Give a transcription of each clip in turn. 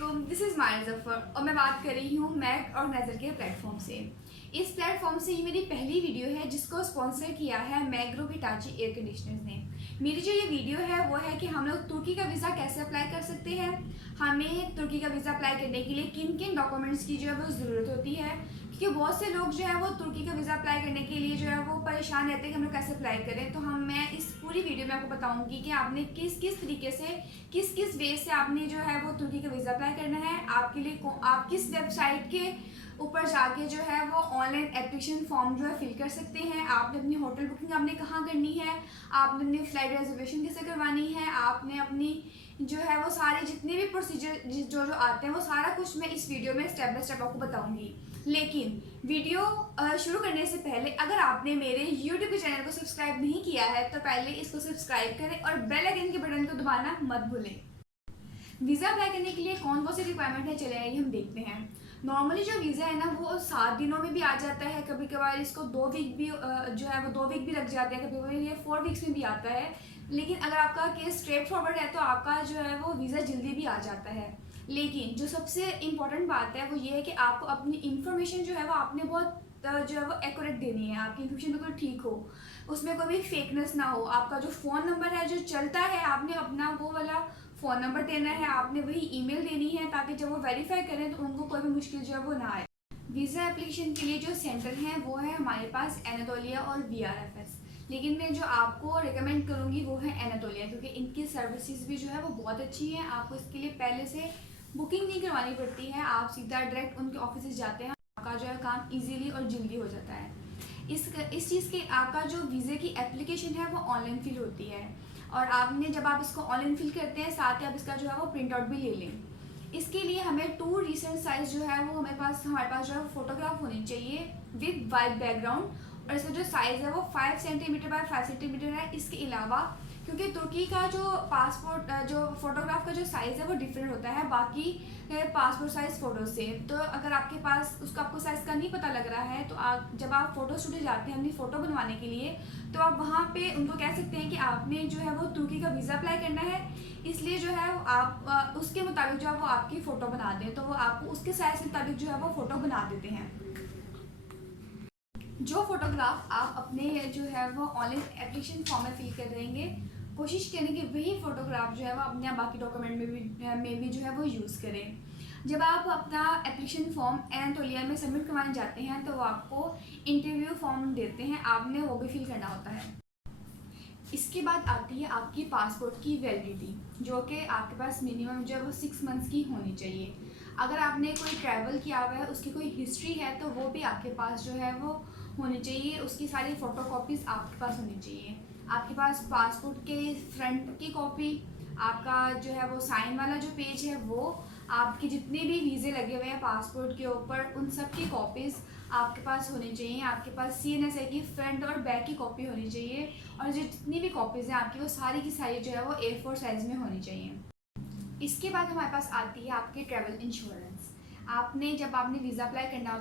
अस्सलामुअलैकुम, this is माया जफ़र और मैं बात कर रही हूँ मैक ऑर्गेनाइज़र के प्लेटफॉर्म से। इस प्लेटफॉर्म से ये मेरी पहली वीडियो है जिसको स्पॉन्सर किया है Mac group Hitachi air conditioners ने। मेरी जो ये वीडियो है वो है कि हम लोग तुर्की का वीज़ा कैसे अप्लाई कर सकते हैं, हमें तुर्की का वीज़ा अप्लाई करने के लिए किन किन डॉक्यूमेंट्स की जो है वो ज़रूरत होती है, क्योंकि बहुत से लोग जो है वो तुर्की का वीज़ा अप्लाई करने के लिए जो है वो परेशान रहते हैं कि हम लोग कैसे अप्लाई करें। तो मैं इस पूरी वीडियो में आपको बताऊंगी कि आपने किस किस तरीके से किस वे से आपने जो है वो तुर्की का वीज़ा अप्लाई करना है। आपके लिए आप किस वेबसाइट के ऊपर जाके जो है वो ऑनलाइन एप्लीकेशन फॉर्म जो है फिल कर सकते हैं। आपने अपनी होटल बुकिंग आपने कहाँ करनी है, आपने अपनी फ्लाइट रिजर्वेशन कैसे करवानी है, आपने अपनी जो है वो सारे जितने भी प्रोसीजर जो जो आते हैं वो सारा कुछ मैं इस वीडियो में स्टेप बाय स्टेप आपको बताऊंगी। लेकिन वीडियो शुरू करने से पहले अगर आपने मेरे YouTube के चैनल को सब्सक्राइब नहीं किया है तो पहले इसको सब्सक्राइब करें और बेल आइकन के बटन को दबाना मत भूलें। वीज़ा अप्लाई करने के लिए कौन कौन सी रिक्वायरमेंट है चले आइए हम देखते हैं। नॉर्मली जो वीज़ा है ना वो 7 दिनों में भी आ जाता है, कभी कभार इसको 2 वीक भी जो है वो 2 वीक भी लग जाते हैं, कभी कभार ये 4 वीक्स में भी आता है। लेकिन अगर आपका केस स्ट्रेट फॉरवर्ड है तो आपका जो है वो वीज़ा जल्दी भी आ जाता है। लेकिन जो सबसे इम्पोर्टेंट बात है वो ये है कि आपको अपनी इंफॉर्मेशन जो है वो आपने बहुत जो है वो एक्यूरेट देनी है, आपकी इन्फॉर्मेशन बिल्कुल ठीक हो, उसमें कोई भी फेकनेस ना हो। आपका जो फ़ोन नंबर है जो चलता है आपने अपना वो वाला फ़ोन नंबर देना है, आपने वही ईमेल देनी है ताकि जब वो वेरीफाई करें तो उनको कोई भी मुश्किल जो है वो ना आए। वीज़ा एप्लीकेशन के लिए जो सेंटर है वो है हमारे पास एनातोलिया और VRFS, लेकिन मैं जो आपको रिकमेंड करूँगी वो है एनातोलिया, क्योंकि इनकी सर्विसेज भी जो है वो बहुत अच्छी हैं। आपको इसके लिए पहले से बुकिंग नहीं करवानी पड़ती है, आप सीधा डायरेक्ट उनके ऑफिस जाते हैं, आपका जो है काम ईजीली और जल्दी हो जाता है। इस चीज़ के आपका जो वीज़े की एप्लीकेशन है वो ऑनलाइन फिल होती है और आपने जब आप इसको ऑनलाइन फिल करते हैं साथ ही आप इसका जो है वो प्रिंट आउट भी ले लें। इसके लिए हमें 2 रिसेंट साइज जो है वो हमारे पास जो है फोटोग्राफ होनी चाहिए विद वाइट बैकग्राउंड, और इसका जो साइज़ है वो 5 सेंटीमीटर बाय 5 सेंटीमीटर है। इसके अलावा क्योंकि तुर्की का जो पासपोर्ट जो फोटोग्राफ का जो साइज़ है वो डिफरेंट होता है बाकी पासपोर्ट साइज़ फ़ोटो से, तो अगर आपके पास उसका आपको साइज़ का नहीं पता लग रहा है तो आप जब आप फ़ोटो स्टूडियो जाते हैं अपनी फ़ोटो बनवाने के लिए तो आप वहाँ पे उनको कह सकते हैं कि आपने जो है वो तुर्की का वीज़ा अप्लाई करना है, इसलिए जो है आप उसके मुताबिक जो है वो आपकी फ़ोटो बना दें, तो वो आपको उसके साइज़ के मुताबिक जो है वो फ़ोटो बना देते हैं। जो फोटोग्राफ आप अपने जो है वो ऑनलाइन एप्लीकेशन फॉर्म में फिल कर देंगे, कोशिश करें कि वही फोटोग्राफ जो है वो अपने बाकी डॉक्यूमेंट में भी जो है वो यूज़ करें। जब आप अपना एप्लीकेशन फॉर्म एनातोलिया में सबमिट करवाने जाते हैं तो वो आपको इंटरव्यू फॉर्म देते हैं, आपने वो भी फिल करना होता है। इसके बाद आती है आपकी पासपोर्ट की वैलिडिटी, जो कि आपके पास मिनिमम जो है वो 6 मंथ्स की होनी चाहिए। अगर आपने कोई ट्रैवल किया हुआ है उसकी कोई हिस्ट्री है तो वो भी आपके पास जो है वो होनी चाहिए, उसकी सारी फ़ोटो कॉपीज़ आपके पास होनी चाहिए। आपके पास पासपोर्ट के फ्रंट की कॉपी, आपका जो है वो साइन वाला जो पेज है वो, आपके जितने भी वीज़े लगे हुए हैं पासपोर्ट के ऊपर उन सब की कॉपीज़ आपके पास होनी चाहिए। आपके पास CNSA की फ्रंट और बैक की कॉपी होनी चाहिए और जो जितनी भी कॉपीज़ हैं आपकी वो सारी की सारी जो है वो A4 साइज़ में होनी चाहिए। इसके बाद हमारे पास आती है आपकी ट्रैवल इंश्योरेंस। आपने वीज़ा अप्लाई करना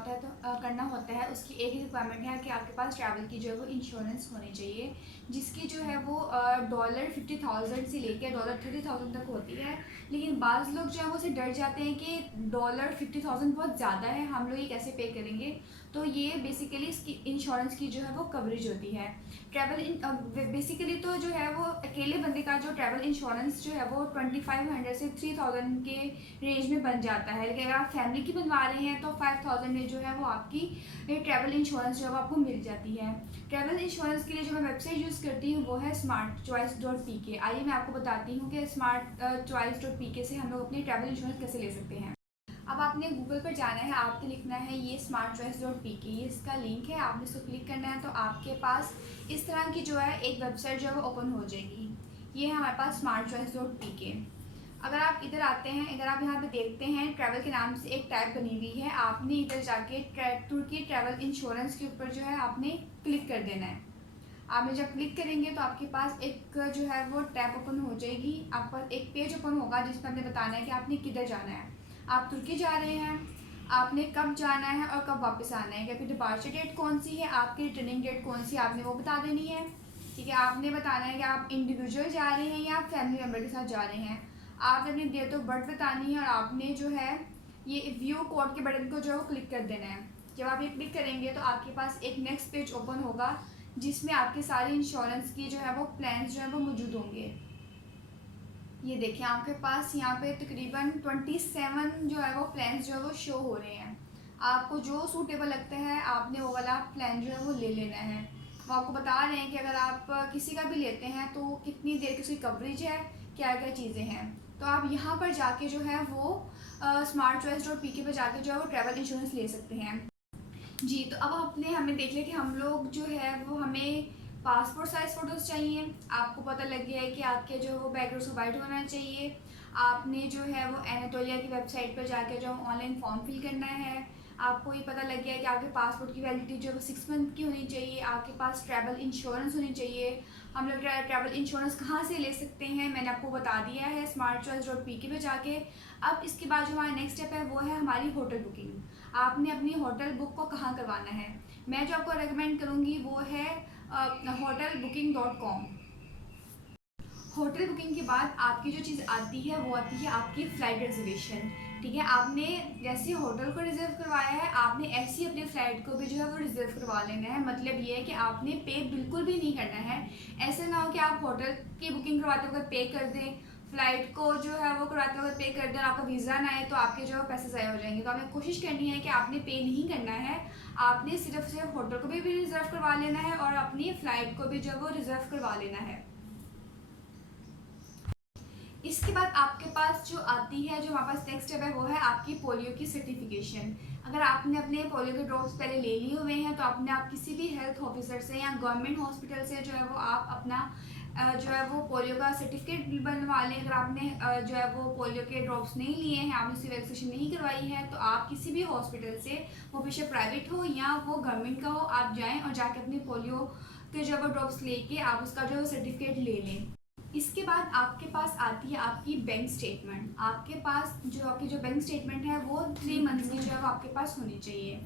होता है तो उसकी एक ही रिक्वायरमेंट है कि आपके पास ट्रैवल की जो है वो इंश्योरेंस होनी चाहिए, जिसकी जो है वो $50,000 से लेकर $30,000 तक होती है। लेकिन बाज़ लोग जो है वो उसे डर जाते हैं कि $50,000 बहुत ज़्यादा है, हम लोग ये कैसे पे करेंगे, तो ये बेसिकली इसकी इंश्योरेंस की जो है वो कवरेज होती है। बेसिकली तो जो है वो अकेले बंदे का जो ट्रैवल इंश्योरेंस जो है वो 2500 से 3000 के रेंज में बन जाता है, लेकिन अगर आप फैमिली की बनवा रहे हैं तो 5000 में जो है वो आपकी ट्रैवल इंश्योरेंस जो है वो आपको मिल जाती है। ट्रैवल इंश्योरेंस के लिए जो मैं वेबसाइट यूज़ करती हूँ वो है smartchoice.pk। आइए मैं आपको बताती हूँ कि smartchoice.pk से हम लोग अपनी ट्रैवल इंश्योरेंस कैसे ले सकते हैं। अब आपने गूगल पर जाना है, आपने लिखना है ये smartchoice.pk, ये इसका लिंक है, आपने इसको क्लिक करना है तो आपके पास इस तरह की जो है एक वेबसाइट जो है वो ओपन हो जाएगी। ये है हमारे पास smartchoice.pk। अगर आप इधर आते हैं, अगर आप यहाँ पे देखते हैं ट्रैवल के नाम से एक टैब बनी हुई है, आपने इधर जाके तुर्की ट्रैवल इंश्योरेंस के ऊपर जो है आपने क्लिक कर देना है। आपने जब क्लिक करेंगे तो आपके पास एक जो है वो टैब ओपन हो जाएगी, आपका एक पेज ओपन होगा जिसमें आपने बताना है कि आपने किधर जाना है। आप तुर्की जा रहे हैं, आपने कब जाना है और कब वापस आना है, कि आपकी डिपार्चर डेट कौन सी है, आपकी रिटर्निंग डेट कौन सी है, आपने वो बता देनी है। ठीक है, आपने बताना है कि आप इंडिविजुअल जा रहे हैं या आप फैमिली मेम्बर के साथ जा रहे हैं। आपने अपनी डेट ऑफ बर्थ बतानी है और आपने जो है ये व्यू कोड के बटन को जो है वो क्लिक कर देना है। जब आप ये क्लिक करेंगे तो आपके पास एक नेक्स्ट पेज ओपन होगा जिसमें आपके सारे इंश्योरेंस की जो है वो प्लान्स जो है वो मौजूद होंगे। ये देखिए आपके पास यहाँ पे तकरीबन 27 जो है वो प्लान्स जो है वो शो हो रहे हैं। आपको जो सूटेबल लगता है आपने वो वाला प्लान जो है वो ले लेना है। वो आपको बता रहे हैं कि अगर आप किसी का भी लेते हैं तो कितनी देर की उसकी कवरेज है, क्या क्या चीज़ें हैं। तो आप यहाँ पर जाके जो है वो smartchoice.pk पे जाके जो है वो ट्रैवल इंश्योरेंस ले सकते हैं। जी, तो अब हमने देख लिया कि हम लोग जो है वो हमें पासपोर्ट साइज़ फ़ोटोज़ चाहिए। आपको पता लग गया है कि आपके जो वो बैकग्राउंड वाइट होना चाहिए। आपने जो है वो एनाटोलिया की वेबसाइट पर जाके जो ऑनलाइन फॉर्म फिल करना है। आपको ये पता लग गया है कि आपके पासपोर्ट की वैलिडिटी जो है वो 6 मंथ की होनी चाहिए। आपके पास ट्रैवल इंश्योरेंस होनी चाहिए। हम लोग ट्रैवल इंश्योरेंस कहाँ से ले सकते हैं मैंने आपको बता दिया है smartchoice.pk पे जाके। अब इसके बाद जो हमारा नेक्स्ट स्टेप है वो है हमारी होटल बुकिंग। आपने अपनी होटल बुक को कहाँ करवाना है, मैं जो आपको रेकमेंड करूँगी वो है hotelbooking.com। होटल बुकिंग के बाद आपकी जो चीज़ आती है वो आती है आपकी फ़्लाइट रिजर्वेशन। ठीक है, आपने जैसे होटल को रिज़र्व करवाया है आपने ऐसी अपनी फ़्लाइट को भी जो है वो रिज़र्व करवा लेना है। मतलब ये है कि आपने पे बिल्कुल भी नहीं करना है। ऐसे ना हो कि आप होटल की बुकिंग करवाते वक्त पे कर दें, फ़्लाइट को जो है वो करवाते वक्त पे कर दें, आपका वीज़ा ना आए तो आपके जो है पैसे ज़ाया हो जाएंगे। तो आपने कोशिश करनी है कि आपने पे नहीं करना है। आपने सिर्फ होटल को भी रिज़र्व करवा लेना है और अपनी फ़्लाइट को भी जो है वो रिज़र्व करवा लेना है। इसके बाद आपके पास जो आती है, जो हमारे पास नेक्स्ट स्टेप है वो है आपकी पोलियो की सर्टिफिकेशन। अगर आपने अपने पोलियो के ड्रॉप्स पहले ले लिए हुए हैं तो आपने आप किसी भी हेल्थ ऑफिसर से या गवर्नमेंट हॉस्पिटल से जो है वो आप अपना जो है वो पोलियो का सर्टिफिकेट बनवा लें। अगर आपने जो है वो पोलियो के ड्रॉप्स नहीं लिए हैं, आपने उसकी वैक्सीनेशन नहीं करवाई है, तो आप किसी भी हॉस्पिटल से, वो बेशक प्राइवेट हो या वो गवर्नमेंट का हो, आप जाएँ और जाके अपनी पोलियो के जो है वो ड्रॉप्स लेके आप उसका जो सर्टिफिकेट ले लें। इसके बाद आपके पास आती है आपकी बैंक स्टेटमेंट। आपके पास आपकी जो बैंक स्टेटमेंट है वो 3 मंथ्स की जो है वो आपके पास होनी चाहिए।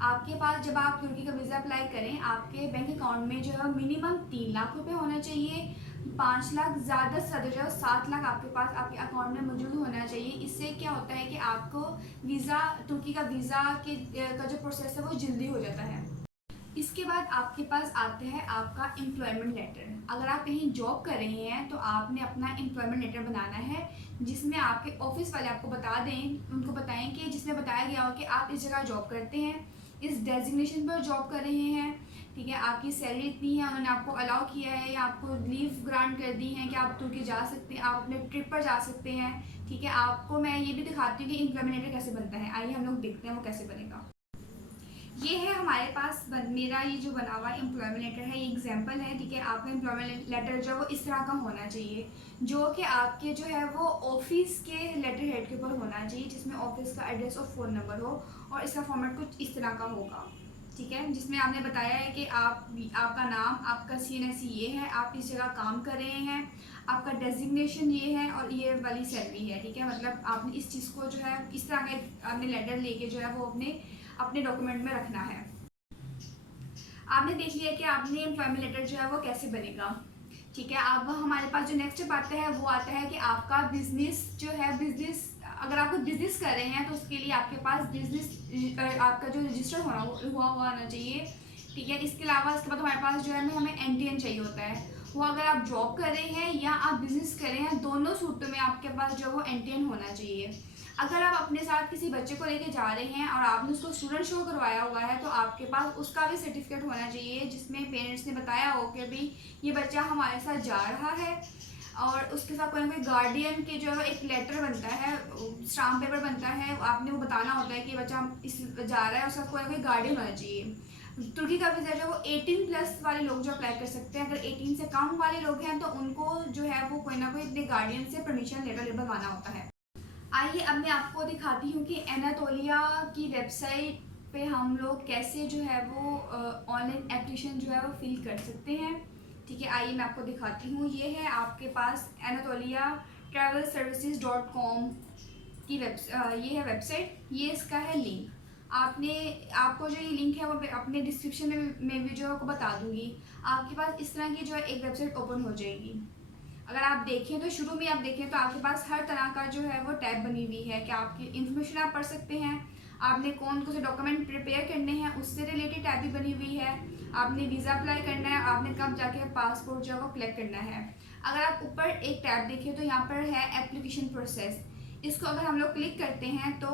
आपके पास जब आप तुर्की का वीज़ा अप्लाई करें आपके बैंक अकाउंट में जो है मिनिमम 3 लाख रुपए होना चाहिए। 5 लाख ज़्यादा से ज़्यादा जो है 7 लाख आपके पास आपके अकाउंट में मौजूद होना चाहिए। इससे क्या होता है कि आपको वीज़ा, तुर्की का वीज़ा का जो प्रोसेस है वो जल्दी हो जाता है। इसके बाद आपके पास आता है आपका एम्प्लॉयमेंट लेटर। अगर आप कहीं जॉब कर रहे हैं तो आपने अपना एम्प्लॉयमेंट लेटर बनाना है जिसमें आपके ऑफिस वाले आपको बता दें, उनको बताएं कि जिसमें बताया गया हो कि आप इस जगह जॉब करते हैं, इस डेजिग्नेशन पर जॉब कर रहे हैं। ठीक है, आपकी सैलरी इतनी है, उन्होंने आपको अलाउ किया है या आपको लीव ग्रांट कर दी है कि आप तुर्की जा सकते हैं, आप अपने ट्रिप पर जा सकते हैं। ठीक है, आपको मैं ये भी दिखाती हूँ कि एम्प्लॉयमेंट लेटर कैसे बनता है। आइए हम लोग देखते हैं वो कैसे बनेगा। ये है हमारे पास मेरा ये जो बना हुआ एम्प्लॉयमेंट लेटर है, ये एग्जांपल है। ठीक है, आपका एम्प्लॉयमेंट लेटर जो वो इस तरह का होना चाहिए जो कि आपके जो है वो ऑफिस के लेटर हेड के ऊपर होना चाहिए, जिसमें ऑफिस का एड्रेस और फ़ोन नंबर हो और इसका फॉर्मेट कुछ इस तरह का होगा। ठीक है, जिसमें आपने बताया है कि आपका नाम, आपका CNSE ये है, आप इस जगह काम कर रहे हैं, आपका डेजिग्नेशन ये है और ये वाली सैलरी है। ठीक है, मतलब आपने इस चीज़ को जो है इस तरह का आपने लेटर लेके जो है वो अपने डॉक्यूमेंट में रखना है। आपने देख लिया कि आपने एम्प्लॉयमेंट लेटर जो है वो कैसे बनेगा। ठीक है, अब हमारे पास जो नेक्स्ट स्टेप आता है वो आता है कि आपका बिजनेस जो है, बिजनेस अगर आपको बिजनेस कर रहे हैं तो उसके लिए आपके पास बिजनेस आपका जो रजिस्टर हुआ होना चाहिए। ठीक है, इसके अलावा इसके बाद हमारे पास जो है हमें NTN चाहिए होता है। वो अगर आप जॉब कर रहे हैं या आप बिजनेस कर रहे हैं, दोनों सूत्रों में आपके पास जो है वो NTN होना चाहिए। अगर आप अपने साथ किसी बच्चे को लेके जा रहे हैं और आपने उसको स्टूडेंट शो करवाया हुआ है तो आपके पास उसका भी सर्टिफिकेट होना चाहिए जिसमें पेरेंट्स ने बताया हो कि भाई ये बच्चा हमारे साथ जा रहा है। और उसके साथ कोई ना कोई गार्डियन के जो है एक लेटर बनता है, स्टाम्प पेपर बनता है, आपने वो बताना होता है कि बच्चा इस जा रहा है, उसका कोई ना कोई गार्डियन होना चाहिए। तुर्की का वीज़ा जो वो 18+ वाले लोग जो अप्लाई कर सकते हैं। अगर 18 से कम वाले लोग हैं तो उनको जो है वो कोई ना कोई अपने गार्डियन से परमिशन लेटर बनवाना होता है। आइए अब मैं आपको दिखाती हूँ कि एनाटोलिया की वेबसाइट पे हम लोग कैसे जो है वो ऑनलाइन एप्लीकेशन जो है वो फिल कर सकते हैं। ठीक है, आइए मैं आपको दिखाती हूँ। ये है आपके पास एनाटोलिया ट्रैवल सर्विसेज.com की ये है वेबसाइट, ये इसका है लिंक। आपको जो ये लिंक है वो अपने डिस्क्रिप्शन में भी जो है आपको बता दूँगी। आपके पास इस तरह की जो है एक वेबसाइट ओपन हो जाएगी। अगर आप देखें तो शुरू में आप देखें तो आपके पास हर तरह का जो है वो टैब बनी हुई है कि आपकी इन्फॉर्मेशन आप पढ़ सकते हैं, आपने कौन कौन से डॉक्यूमेंट प्रिपेयर करने हैं उससे रिलेटेड टैब भी बनी हुई है, आपने वीज़ा अप्लाई करना है, आपने कब जाके पासपोर्ट जो है वो कलेक्ट करना है। अगर आप ऊपर एक टैब देखें तो यहाँ पर है एप्लीकेशन प्रोसेस, इसको अगर हम लोग क्लिक करते हैं तो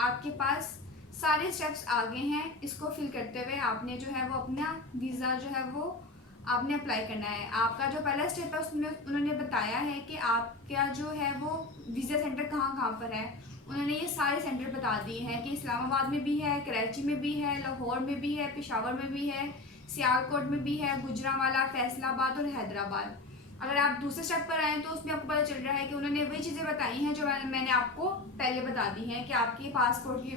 आपके पास सारे स्टेप्स आगे हैं। इसको फिल करते हुए आपने जो है वो अपना वीज़ा जो है वो आपने अप्लाई करना है। आपका जो पहला स्टेप है उसमें उन्होंने बताया है कि आपका जो है वो वीज़ा सेंटर कहाँ कहाँ पर है। उन्होंने ये सारे सेंटर बता दिए हैं कि इस्लामाबाद में भी है, कराची में भी है, लाहौर में भी है, पेशावर में भी है, सियालकोट में भी है, गुजरांवाला, फैसलाबाद और हैदराबाद। अगर आप दूसरे स्टेप पर आएँ तो उसमें आपको पता चल रहा है कि उन्होंने वही चीज़ें बताई हैं जो मैंने आपको पहले बता दी हैं कि आपके पासपोर्ट की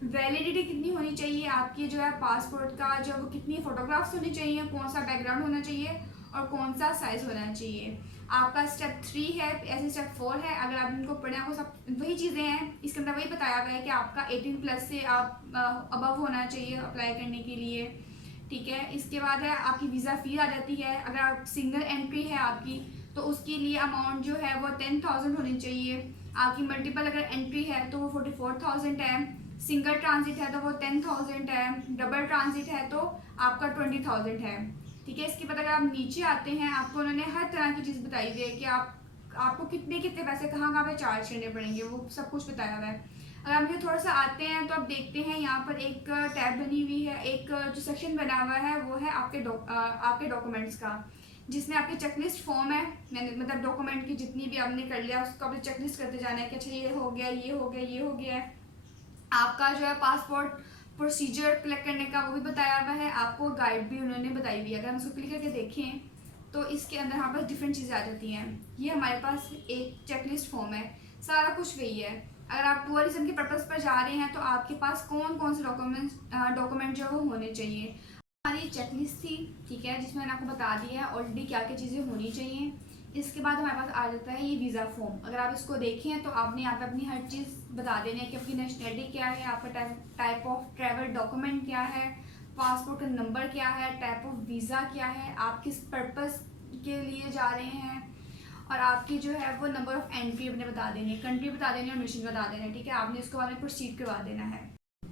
वैलिडिटी कितनी होनी चाहिए, आपकी जो है पासपोर्ट का जो कितनी फ़ोटोग्राफ्स होनी चाहिए, कौन सा बैकग्राउंड होना चाहिए और कौन सा साइज़ होना चाहिए। आपका स्टेप 3 है, ऐसे स्टेप 4 है। अगर आप इनको पढ़ें आपको सब वही चीज़ें हैं, इसके अंदर वही बताया गया है कि आपका 18+ से आप अबव होना चाहिए अप्लाई करने के लिए, ठीक है। इसके बाद है आपकी वीज़ा फ़ी आ जाती है। अगर आप सिंगल एंट्री है आपकी तो उसके लिए अमाउंट जो है वो 10,000 होनी चाहिए। आपकी मल्टीपल अगर एंट्री है तो वो 44,000 है, सिंगल ट्रांजिट है तो वो 10,000 है, डबल ट्रांजिट है तो आपका 20,000 है, ठीक है। इसके बाद अगर आप नीचे आते हैं आपको उन्होंने हर तरह की चीज़ बताई हुई है कि आपको कितने कितने पैसे कहाँ कहाँ पे चार्ज करने पड़ेंगे, वो सब कुछ बताया हुआ है। अगर हम ये थोड़ा सा आते हैं तो आप देखते हैं यहाँ पर एक टैब बनी हुई है, एक जो सेक्शन बना हुआ है वो है आपके डॉक्यूमेंट्स का, जिसमें आपकी चेकलिस्ट फॉर्म है। मैंने मतलब डॉक्यूमेंट की जितनी भी आपने कर लिया उसको आपने चेकलिस्ट करते जाना है कि अच्छा ये हो गया, ये हो गया, ये हो गया है। आपका जो है पासपोर्ट प्रोसीजर कलेक्ट करने का वो भी बताया हुआ है, आपको गाइड भी उन्होंने बताई हुई है। अगर हम उसको क्लिक करके देखें तो इसके अंदर हमारे पास डिफरेंट चीज़ें आ जाती हैं। ये हमारे पास एक चेकलिस्ट फॉर्म है, सारा कुछ वही है। अगर आप टूरिज्म के पर्पज़ पर जा रहे हैं तो आपके पास कौन कौन से डॉक्यूमेंट जो है वो होने चाहिए। हमारी चेकलिस्ट थी, ठीक है, जिसमें मैंने आपको बता दिया है ऑलरेडी क्या क्या चीज़ें होनी चाहिए। इसके बाद हमारे पास आ जाता है ये वीज़ा फॉर्म। अगर आप इसको देखें तो आपने यहाँ पे अपनी हर चीज़ बता देनी है कि आपकी नेशनलिटी क्या है, आपका टाइप ऑफ ट्रैवल डॉक्यूमेंट क्या है, पासपोर्ट का नंबर क्या है, टाइप ऑफ वीज़ा क्या है, आप किस पर्पज़ के लिए जा रहे हैं, और आपकी जो है वो नंबर ऑफ़ एंट्री अपने बता देनी है, कंट्री बता देनी है और मिशन बता देना है, ठीक है। आपने इसको बाद में प्रोसीड करवा देना है।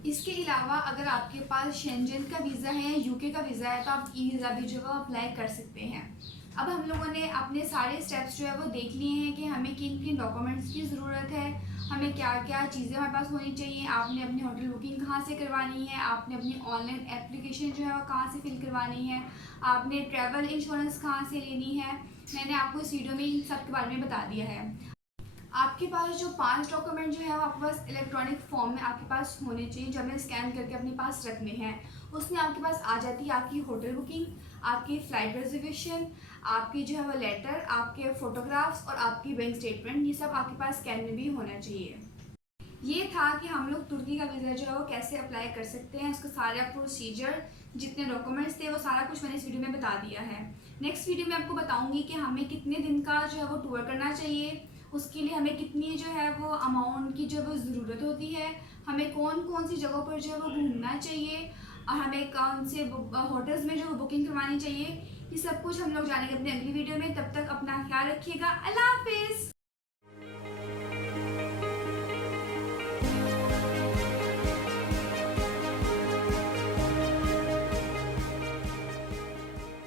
इसके अलावा अगर आपके पास शेंजन का वीज़ा है या यूके का वीज़ा है तो आप ई वीज़ा भी जो है अप्लाई कर सकते हैं। अब हम लोगों ने अपने सारे स्टेप्स जो है वो देख लिए हैं कि हमें किन किन डॉक्यूमेंट्स की ज़रूरत है, हमें क्या क्या चीज़ें हमारे पास होनी चाहिए, आपने अपनी होटल बुकिंग कहाँ से करवानी है, आपने अपनी ऑनलाइन एप्लीकेशन जो है वो कहाँ से फिल करवानी है, आपने ट्रैवल इंश्योरेंस कहाँ से लेनी है। मैंने आपको इस वीडियो में इन सब के बारे में बता दिया है। आपके पास जो 5 डॉक्यूमेंट जो है वो आपके पास इलेक्ट्रॉनिक फॉर्म में आपके पास होने चाहिए, जो हमें स्कैन करके अपने पास रखने हैं। उसमें आपके पास आ जाती है आपकी होटल बुकिंग, आपकी फ़्लाइट रिजर्वेशन, आपकी जो है वो लेटर, आपके फ़ोटोग्राफ्स और आपकी बैंक स्टेटमेंट, ये सब आपके पास स्कैन में भी होना चाहिए। ये था कि हम लोग तुर्की का वीज़ा जो है वो कैसे अप्लाई कर सकते हैं, उसका सारा प्रोसीजर, जितने डॉक्यूमेंट्स थे वो सारा कुछ मैंने इस वीडियो में बता दिया है। नेक्स्ट वीडियो में आपको बताऊंगी कि हमें कितने दिन का जो है वो टूर करना चाहिए, उसके लिए हमें कितनी जो है वो अमाउंट की जो वो ज़रूरत होती है, हमें कौन कौन सी जगहों पर जो है वो घूमना चाहिए और हमें कौन से होटल्स में जो बुकिंग करवानी चाहिए। ये सब कुछ हम लोग जानेंगे अपनी अगली वीडियो में। तब तक अपना ख्याल रखिएगा। अल्लाह हाफिज़।